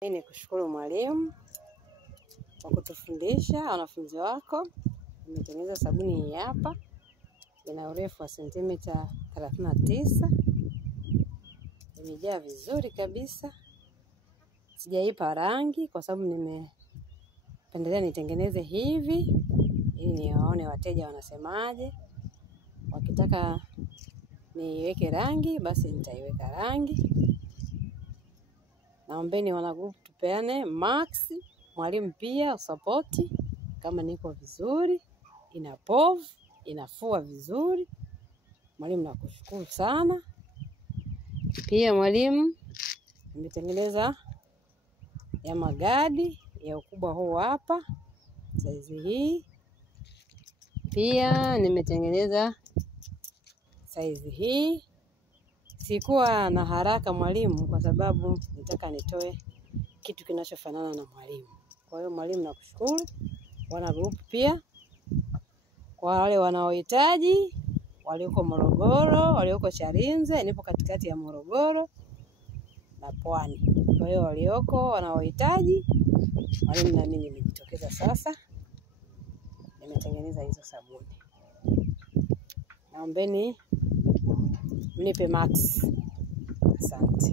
Ni kushukuru mwalimu kwa kutufundisha wanafunzi wako. Nimetengeneza sabuni hii hapa. Ina urefu wa sentimita 39. Imejaa vizuri kabisa. Sijaipa rangi kwa sababu nimependelea nitengeneze hivi ili niwaone wateja wanasemaje. Wakitaka niweke rangi basi nitaiweka rangi. Naombeni wanagroup tupeane max. Mwalimu pia usapoti kama niko vizuri, ina povu, inafua vizuri. Mwalimu nakushukuru sana. Pia mwalimu nimetengeneza ya magadi ya ukubwa huu hapa, saizi hii. Pia nimetengeneza saizi hii. Sikuwa na haraka mwalimu kwa sababu nitaka nitoe kitu kinachofanana na mwalimu. Kwa hiyo mwalimu nakushukuru. Wana group pia kwa wale wanaohitaji, walioko Morogoro, walioko Chalinze, nipo katikati ya Morogoro na Pwani. Kwa hiyo walioko wanaohitaji, mwalimu na mimi nimejitokeza sasa. Nimetengeneza hizo sabuni. Naombeni mnipe max. Asante.